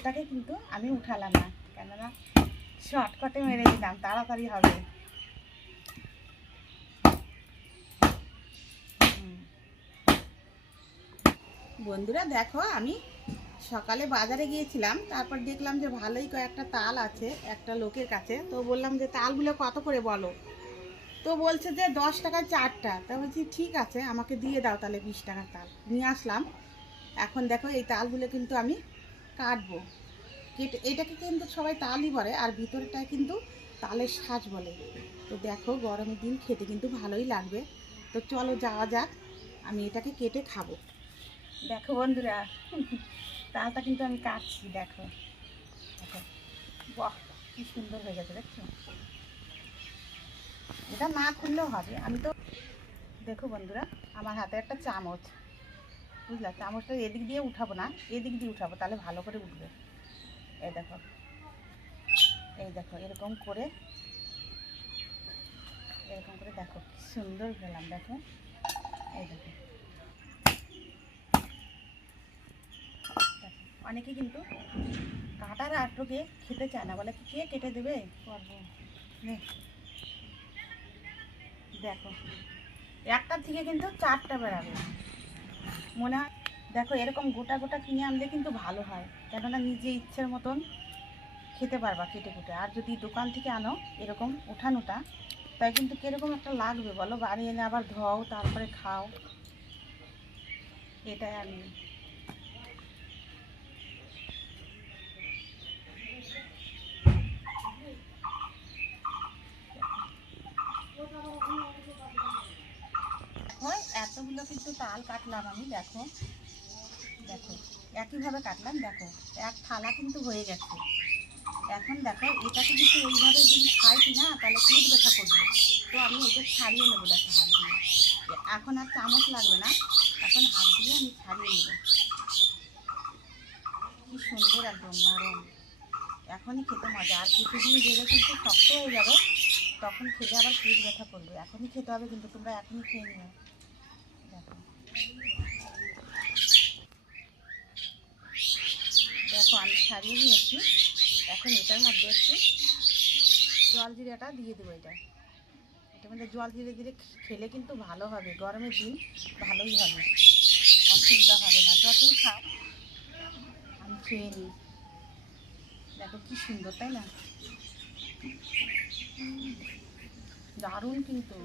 এটাকে কিন্তু আমি উঠালাম না, কেননা শর্টকাটে মেরে দিলাম, তাড়াতাড়ি হবে। বন্ধুরা দেখো, আমি সকালে বাজারে গিয়েছিলাম, তারপর দেখলাম যে ভালোই কয়েকটা তাল আছে একটা লোকের কাছে। তো বললাম যে তালগুলো কত করে বলো। তো বলছে যে 10 টাকা 4টা। তা বলছি ঠিক আছে, আমাকে দিয়ে দাও তাহলে 20 টাকার তাল। নিয়ে আসলাম। এখন দেখো এই তালগুলো কিন্তু আমি কাটবো। কেটে এটাকে কিন্তু সবাই তালই বলে, আর ভিতরটায় কিন্তু তালের শাঁস বলে। তো দেখো গরমের দিন খেতে কিন্তু ভালোই লাগবে। তো চলো যাওয়া যাক, আমি এটাকে কেটে খাবো। দেখো বন্ধুরা, তালটা কিন্তু আমি কাটছি। দেখো দেখো, বাহ কি সুন্দর হয়ে গেছে, দেখছো? এটা না খুললেও হবে। আমি তো দেখো বন্ধুরা, আমার হাতে একটা চামচ, বুঝলা? চামচটা এদিক দিয়ে উঠাবো না, এদিক দিয়ে উঠাবো, তাহলে ভালো করে উঠবে। এই দেখো, এই দেখো, এরকম করে দেখো কি সুন্দর গেলাম। দেখো, এই দেখো, অনেকে কিন্তু কাটার আটকে খেতে চায় না, বলে কে কেটে দেবে, করবো। দেখো একটার থেকে কিন্তু 4টা বেরাবে মনে হয়। দেখো এরকম গোটা গোটা কিনে আনলে কিন্তু ভালো হয়, কেননা নিজে ইচ্ছের মতন খেতে পারবা কেটে কুটে। আর যদি দোকান থেকে আনো এরকম উঠানোটা, তাই কিন্তু কীরকম একটা লাগবে বলো, বাড়ি এনে আবার ধোও তারপরে খাও। এটাই আমি হয়। এতগুলো কিন্তু তাল কাটলাম আমি। দেখো দেখো, একইভাবে কাটলাম। দেখো এক থালা কিন্তু হয়ে গেছে। এখন দেখো এটাকে কিন্তু এইভাবে যদি খাই কি না, তাহলে পেট ব্যথা করবে। তো আমি এটা ছাড়িয়ে নেবো। দেখো হাত দিয়ে, এখন আর চামচ লাগবে না, এখন হাত দিয়ে আমি ছাড়িয়ে নেব। কি সুন্দর, একদম নরম। এখনই খেতে মজা, আর কিছুদিন গেলে কিন্তু শক্ত হয়ে যাবে, তখন খেলে আবার পেট ব্যথা করবে। এখনই খেতে হবে কিন্তু, তোমরা এখনই খেয়ে নিও। দেখো দেখো, আমি ছাড়িয়ে নিয়েছি। এখন এটার মধ্যে একটু জল জিরাটা দিয়ে দেবো। এটার মধ্যে জল জিরে দিলে খেলে কিন্তু ভালো হবে, গরমের দিন ভালোই হবে, অসুবিধা হবে না। যতই খাও, আমি খেয়ে নিই। দেখো কি সুন্দর, তাই না? দারুণ কিন্তু।